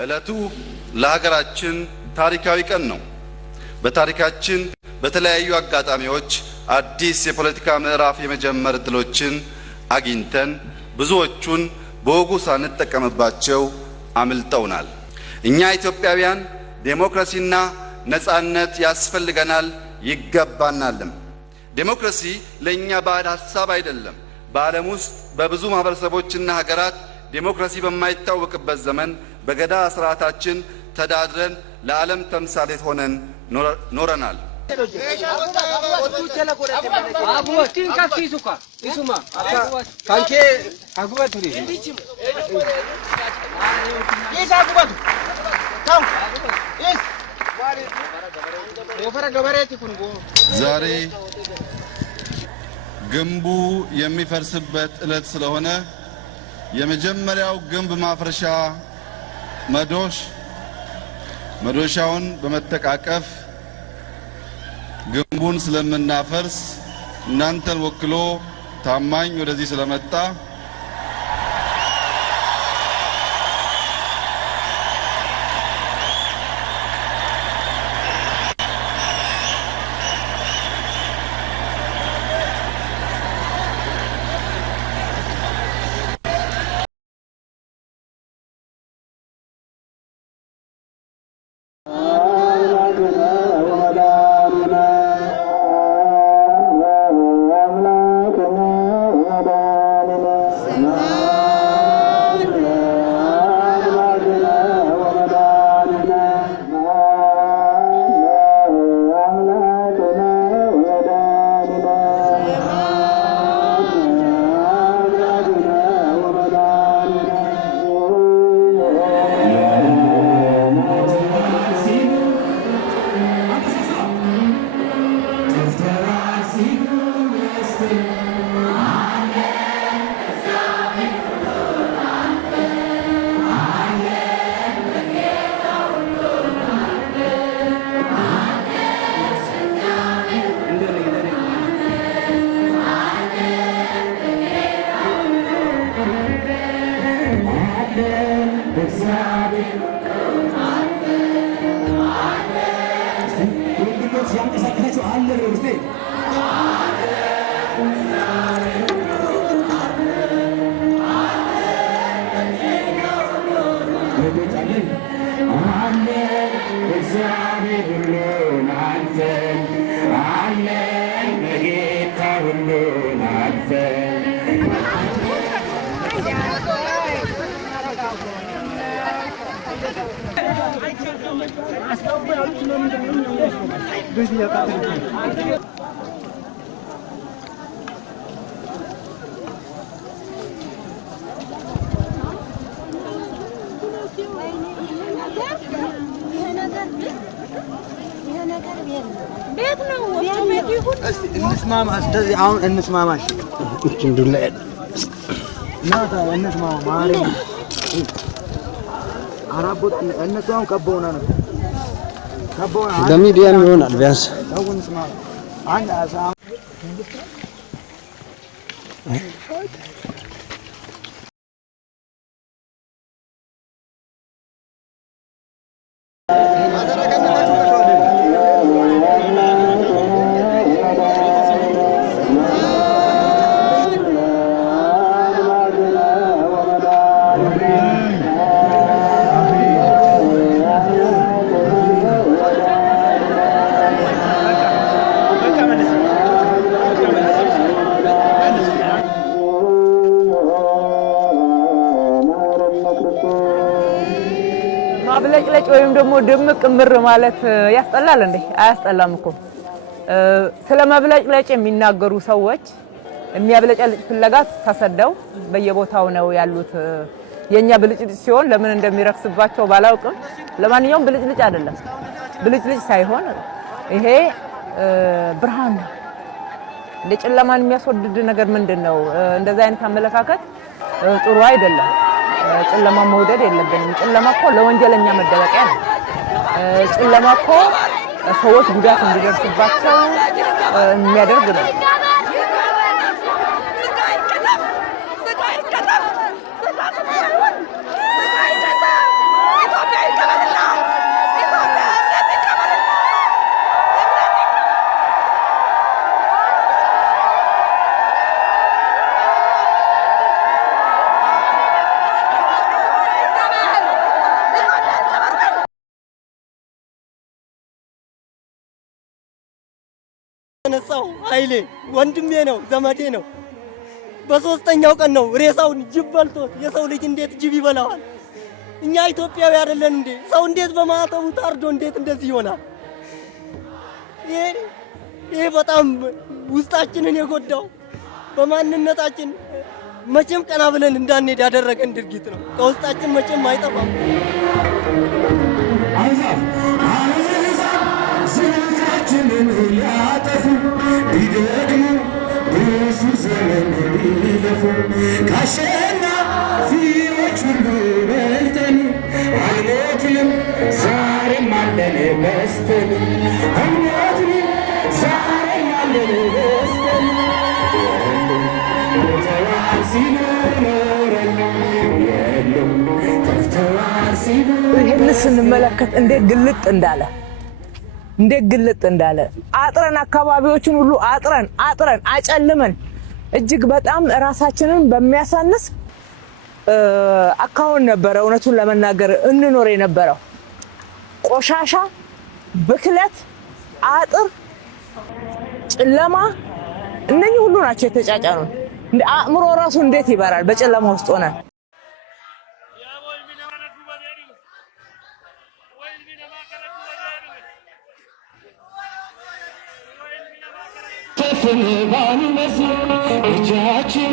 እለቱ ለሀገራችን ታሪካዊ ቀን ነው። በታሪካችን በተለያዩ አጋጣሚዎች አዲስ የፖለቲካ ምዕራፍ የመጀመር እድሎችን አግኝተን ብዙዎቹን በወጉ ሳንጠቀምባቸው አምልጠውናል። እኛ ኢትዮጵያውያን ዴሞክራሲና ነጻነት ያስፈልገናል ይገባናልም። ዴሞክራሲ ለኛ ባዕድ ሐሳብ አይደለም። በዓለም ውስጥ በብዙ ማህበረሰቦችና ሀገራት ዴሞክራሲ በማይታወቅበት ዘመን በገዳ ስርዓታችን ተዳድረን ለዓለም ተምሳሌት ሆነን ኖረናል። ዛሬ ግንቡ የሚፈርስበት ዕለት ስለሆነ የመጀመሪያው ግንብ ማፍረሻ መዶሻውን በመተቃቀፍ ግንቡን ስለምናፈርስ እናንተን ወክሎ ታማኝ ወደዚህ ስለመጣ እንስማማሽ እንዱላ ናታ እንስማማ ማሪ አራቦት እነሱን ከቦና ነው ለሚዲያም ይሆናል ቢያንስ አንድ አሳ ማብለጭለጭ ወይም ደግሞ ድምቅ ምር ማለት ያስጠላል እንዴ? አያስጠላም እኮ። ስለ ማብለጭለጭ የሚናገሩ ሰዎች የሚያብለጨልጭ ፍለጋት ተሰደው በየቦታው ነው ያሉት። የኛ ብልጭልጭ ሲሆን ለምን እንደሚረክስባቸው ባላውቅም ለማንኛውም ብልጭልጭ አይደለም። ብልጭልጭ ሳይሆን ይሄ ብርሃን ነው። ለጨለማን የሚያስወድድ ነገር ምንድነው? እንደዛ አይነት አመለካከት ጥሩ አይደለም። ጨለማ መውደድ የለብንም። ጨለማ እኮ ለወንጀለኛ መደበቂያ ነው። ጨለማ እኮ ሰዎች ጉዳት እንዲደርስባቸው የሚያደርግ ነው። ሬሳው ኃይሌ ወንድሜ ነው፣ ዘመዴ ነው። በሶስተኛው ቀን ነው ሬሳውን ጅብ በልቶት። የሰው ልጅ እንዴት ጅብ ይበላዋል? እኛ ኢትዮጵያዊ አይደለን እንዴ? ሰው እንዴት በማተቡ ታርዶ እንዴት እንደዚህ ይሆናል? ይሄ በጣም ውስጣችንን የጎዳው በማንነታችን መቼም ቀና ብለን እንዳንሄድ ያደረገን ድርጊት ነው። ከውስጣችን መቼም አይጠፋም። ይህን ስንመለከት እንዴት ግልጥ እንዳለ አጥረን አካባቢዎችን ሁሉ አጥረን አጨልመን እጅግ በጣም ራሳችንን በሚያሳንስ አካውን ነበረ እውነቱን ለመናገር እንኖር የነበረው። ቆሻሻ፣ ብክለት፣ አጥር፣ ጨለማ እነኚህ ሁሉ ናቸው የተጫጫኑን። አእምሮ ራሱ እንዴት ይበራል በጨለማ ውስጥ ሆነን። እጃችን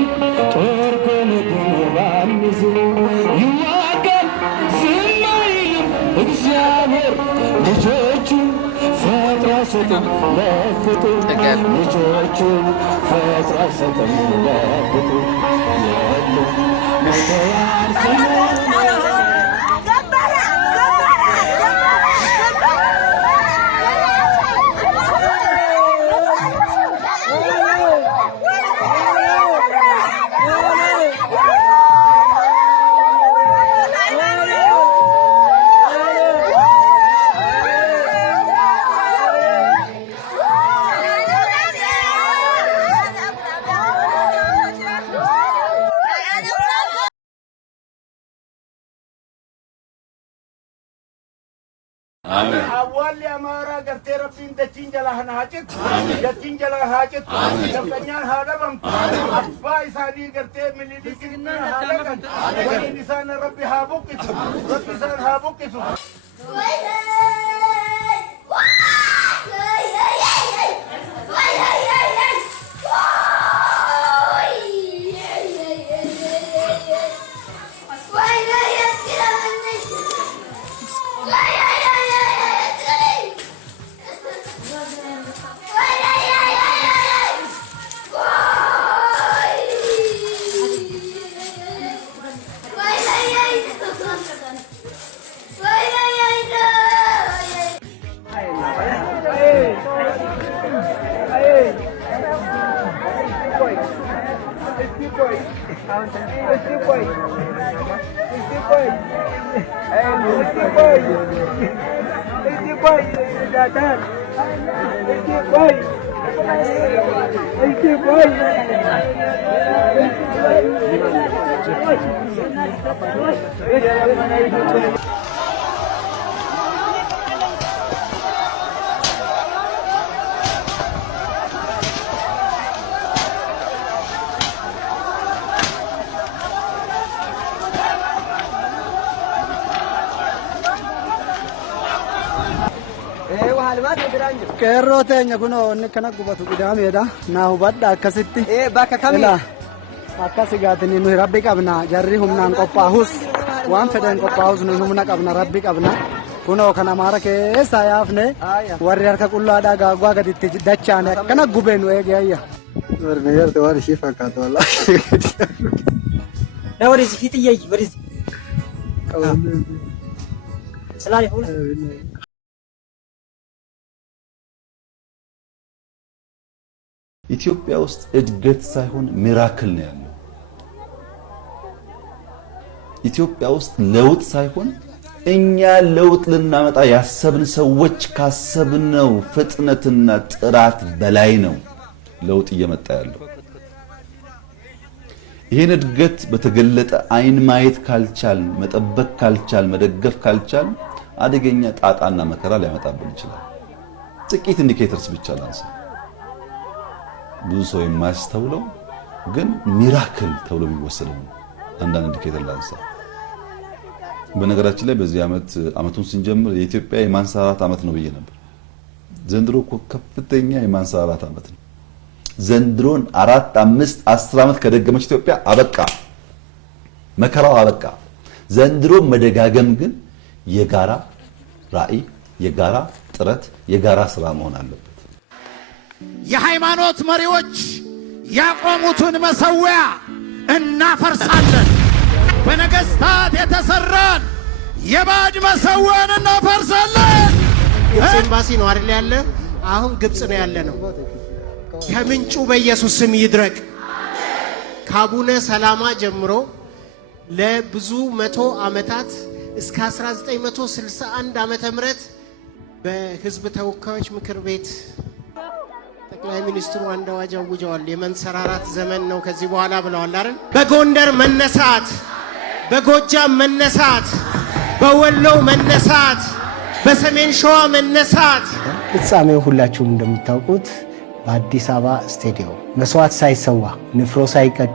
ጦር ኮነግን ይዋጋል ዝም አይልም እግዚአብሔር ልጆቹን ፈጥሮ ሰጥም ለፍጡር ልጆቹን ፈጥሮ ሰጥም ለፍጡር የለም ሞተዋል أول أمارة قرتي ربين دتين جلها هاجت دتين جلها هاجت دبنيان هذا بام أطفال سادي قرتي من اللي كنا هذا كان ولسان ربي هابوكس ربي سان هابوكس Kerrootenya kuno inni kana gubatu gidaameedha naa hubadha akkasitti bakka kamii akkasi gaatini nu rabbi qabna jarri humnaan qophaa'us waan fedhan qophaa'us nu humna qabna rabbi qabna kuno kana maara keessa yaafne warri harka qullaadha gaagwaa gaditti dachaane kana gubeen nu eegayya warri yarte waan ishii fakkaatu wallahi na waris hitiyyi waris salaali hula ኢትዮጵያ ውስጥ እድገት ሳይሆን ሚራክል ነው ያለው። ኢትዮጵያ ውስጥ ለውጥ ሳይሆን እኛ ለውጥ ልናመጣ ያሰብን ሰዎች ካሰብነው ፍጥነትና ጥራት በላይ ነው ለውጥ እየመጣ ያለው። ይሄን እድገት በተገለጠ አይን ማየት ካልቻል፣ መጠበቅ ካልቻል፣ መደገፍ ካልቻል አደገኛ ጣጣና መከራ ሊያመጣብን ይችላል። ጥቂት ኢንዲኬተርስ ብቻ ላንሳ። ብዙ ሰው የማያስተውለው ግን ሚራክል ተብሎ የሚወሰደው ነው። አንዳንድ ኢንዲኬተር ላንሳ። በነገራችን ላይ በዚህ አመቱን ስንጀምር የኢትዮጵያ የማንሰራራት አመት ነው ብዬ ነበር። ዘንድሮ እኮ ከፍተኛ የማንሰራራት አመት ነው። ዘንድሮን 4 5 10 አመት ከደገመች ኢትዮጵያ አበቃ፣ መከራው አበቃ። ዘንድሮ መደጋገም ግን የጋራ ራዕይ፣ የጋራ ጥረት፣ የጋራ ስራ መሆን አለበት። የሃይማኖት መሪዎች ያቆሙትን መሰዊያ እናፈርሳለን። በነገስታት የተሰራን የባዕድ መሰዊያን እናፈርሳለን። ግብጽ ኤምባሲ ነው አይደል ያለ? አሁን ግብጽ ነው ያለ ነው። ከምንጩ በኢየሱስ ስም ይድረቅ። ከአቡነ ሰላማ ጀምሮ ለብዙ መቶ ዓመታት እስከ 1961 ዓመተ ምህረት በህዝብ ተወካዮች ምክር ቤት ጠቅላይ ሚኒስትሩ አንድ አዋጅ አውጀዋል። የመንሰራራት ዘመን ነው ከዚህ በኋላ ብለዋል አይደል? በጎንደር መነሳት፣ በጎጃም መነሳት፣ በወሎ መነሳት፣ በሰሜን ሸዋ መነሳት። ፍጻሜው ሁላችሁም እንደምታውቁት በአዲስ አበባ ስቴዲየም መስዋዕት ሳይሰዋ ንፍሮ ሳይቀድ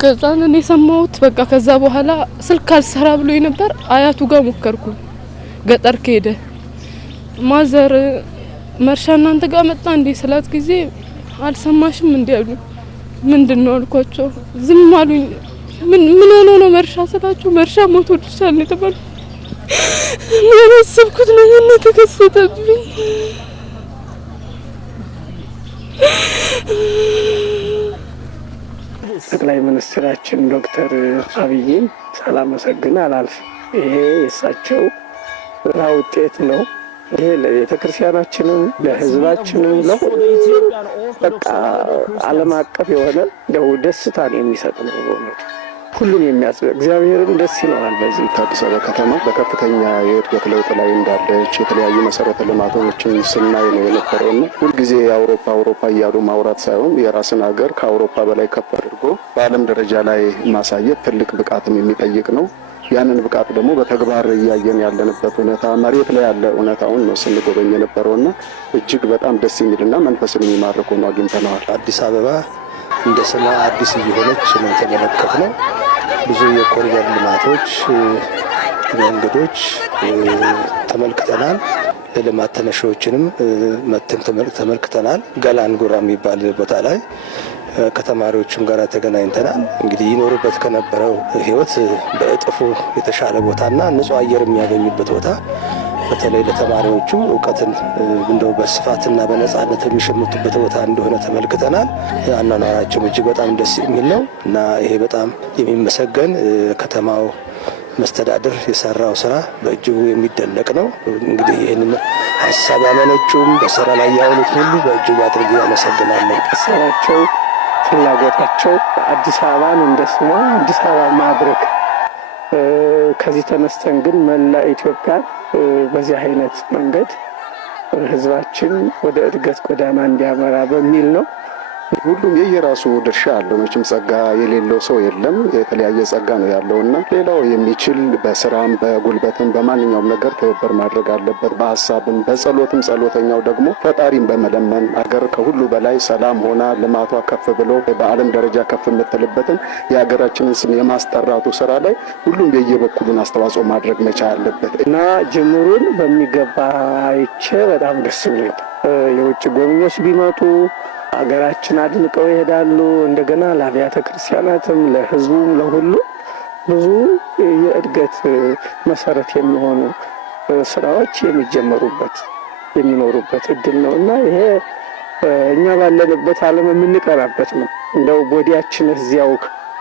ከዛን እኔ ሰማሁት። በቃ ከዛ በኋላ ስልክ አልሰራ ብሎኝ ነበር። አያቱ ጋር ሞከርኩ። ገጠር ከሄደ ማዘር መርሻ እናንተ ጋር መጣ እንዴ ስላት ጊዜ አልሰማሽም እንዴ አሉ። ምንድነው አልኳቸው። ዝም አሉኝ። ምን ሆኖ ነው መርሻ ስላቸው መርሻ ሞቶ ድርሻል ነው ተባለ። ምን አሰብኩት ነው ተከሰተብኝ። ጠቅላይ ሚኒስትራችን ዶክተር አብይን ሳላመሰግን አላልፍም። ይሄ የእሳቸው ስራ ውጤት ነው። ይሄ ለቤተ ክርስቲያናችንም ለሕዝባችንም በቃ ዓለም አቀፍ የሆነ ደስታን የሚሰጥ ነው። በእውነቱ ሁሉም የሚያስበው እግዚአብሔርም ደስ ይለዋል። በዚህ አዲስ አበባ ከተማ በከፍተኛ የእድገት ለውጥ ላይ እንዳለች የተለያዩ መሰረተ ልማቶችን ስናይ ነው የነበረውና ሁልጊዜ አውሮፓ እያሉ ማውራት ሳይሆን የራስን ሀገር ከአውሮፓ በላይ ከፍ አድርጎ በዓለም ደረጃ ላይ ማሳየት ትልቅ ብቃትም የሚጠይቅ ነው። ያንን ብቃት ደግሞ በተግባር እያየን ያለንበት ሁኔታ መሬት ላይ ያለ እውነታውን ነው ስንጎበኝ የነበረውና እጅግ በጣም ደስ የሚልና መንፈስን የሚማርክ ሆኖ አግኝተነዋል። አዲስ አበባ እንደ ስሟ አዲስ እየሆነች ነው የተመለከትነው። ብዙ የኮሪደር ልማቶች፣ መንገዶች ተመልክተናል። ለልማት ተነሺዎችንም መተን ተመልክተናል። ገላንጉራ የሚባል ቦታ ላይ ከተማሪዎችም ጋር ተገናኝተናል። እንግዲህ ይኖሩበት ከነበረው ህይወት በእጥፉ የተሻለ ቦታና ንጹህ አየር የሚያገኙበት ቦታ በተለይ ለተማሪዎቹ እውቀትን እንደው በስፋትና በነጻነት የሚሸምቱበት ቦታ እንደሆነ ተመልክተናል። አኗኗራቸው እጅግ በጣም ደስ የሚል ነው እና ይሄ በጣም የሚመሰገን ከተማው መስተዳድር የሰራው ስራ በእጅጉ የሚደነቅ ነው። እንግዲህ ይህንን ሀሳብ ያመነጩም በስራ ላይ ያውሉት ሁሉ በእጅጉ አድርጌ ያመሰግናለሁ። እሳቸው ፍላጎታቸው አዲስ አበባን እንደ ስሟ አዲስ አበባ ማድረግ ከዚህ ተነስተን ግን መላ ኢትዮጵያ በዚህ አይነት መንገድ ህዝባችን ወደ እድገት ጎዳና እንዲያመራ በሚል ነው። ሁሉም የየራሱ ድርሻ አለው። መቼም ጸጋ የሌለው ሰው የለም። የተለያየ ጸጋ ነው ያለውና ሌላው የሚችል በስራም በጉልበትም በማንኛውም ነገር ትብብር ማድረግ አለበት። በሀሳብም በጸሎትም ጸሎተኛው ደግሞ ፈጣሪም በመለመን አገር ከሁሉ በላይ ሰላም ሆና ልማቷ ከፍ ብሎ በዓለም ደረጃ ከፍ የምትልበትን የሀገራችንን ስም የማስጠራቱ ስራ ላይ ሁሉም የየበኩሉን አስተዋጽኦ ማድረግ መቻል አለበት እና ጅምሩን በሚገባ አይቼ በጣም ደስ ብሎኛል። የውጭ ጎብኚዎች ቢመጡ አገራችን አድንቀው ይሄዳሉ። እንደገና ለአብያተ ክርስቲያናትም ለህዝቡም ለሁሉ ብዙ የእድገት መሰረት የሚሆኑ ስራዎች የሚጀመሩበት የሚኖሩበት እድል ነው እና ይሄ እኛ ባለንበት ዓለም የምንቀራበት ነው። እንደው ቦዲያችን እዚያው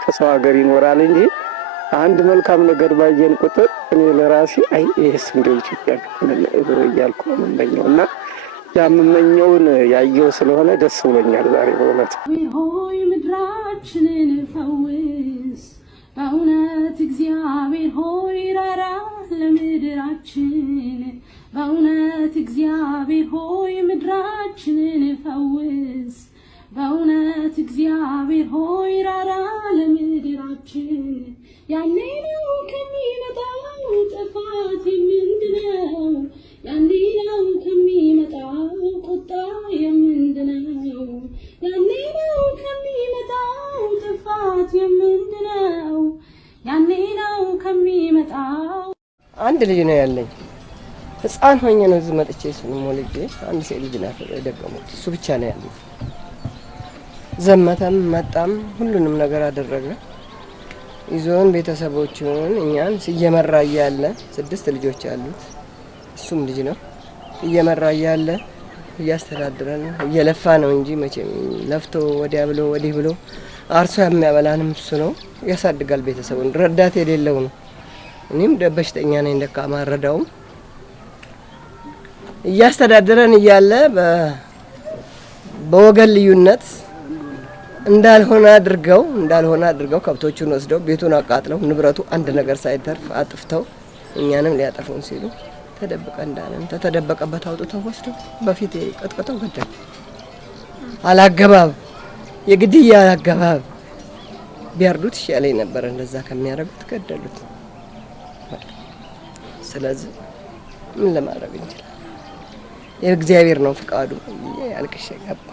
ከሰው ሀገር ይኖራል እንጂ አንድ መልካም ነገር ባየን ቁጥር እኔ ለራሴ አይ ይሄስ እንደው ኢትዮጵያ ነው እያልኩ ነው የምመኘውና ያመመኘውን ያየው ስለሆነ ደስ ብሎኛል ዛሬ በእውነት። ሆይ ምድራችንን ፈውስ፣ በእውነት እግዚአብሔር ሆይ ራራ ለምድራችን፣ በእውነት እግዚአብሔር ሆይ ምድራችንን ፈውስ፣ በእውነት እግዚአብሔር ሆይ ራራ ለምድራችን ያኔ ነው ከሚመጣው ጥፋት የምንድነው ያኔ ነው ከሚመጣው ቁጣ የምንድነው ያኔ ነው ከሚመጣው ጥፋት የምንድነው ያኔ ነው ከሚመጣው አንድ ልጅ ነው ያለኝ ህፃን ሆኜ ነው እዚህ መጥቼ እሱንም ወልጄ አንድ ሴት ልጅ ናት የደገሙት እሱ ብቻ ነው ያለኝ ዘመተም መጣም ሁሉንም ነገር አደረገ ይዞን ቤተሰቦቹን እኛን እየመራ እያለ 6 ልጆች አሉት እሱም ልጅ ነው እየመራ እያለ እያስተዳደረን እየለፋ ነው እንጂ መቼም ለፍቶ ወዲያ ብሎ ወዲህ ብሎ አርሶ የሚያበላንም እሱ ነው ያሳድጋል ቤተሰቡን ረዳት የሌለው ነው እኔም በሽተኛ ነኝ ደካማ ረዳውም እያስተዳደረን እያለ በወገን ልዩነት እንዳልሆነ አድርገው ከብቶቹን ወስደው ቤቱን አቃጥለው ንብረቱ አንድ ነገር ሳይተርፍ አጥፍተው እኛንም ሊያጠፉን ሲሉ ተደበቀበት አውጥተው ወስደው በፊት ቀጥቅጠው ገደሉ አላገባብ የግድያ አላገባብ ቢያርዱት ይሻለኝ ነበር እንደዛ ከሚያረጉት ገደሉት ስለዚህ ምን ለማድረግ እንችላለን የእግዚአብሔር ነው ፍቃዱ ያልከሽ ገባ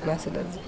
እና ስለዚህ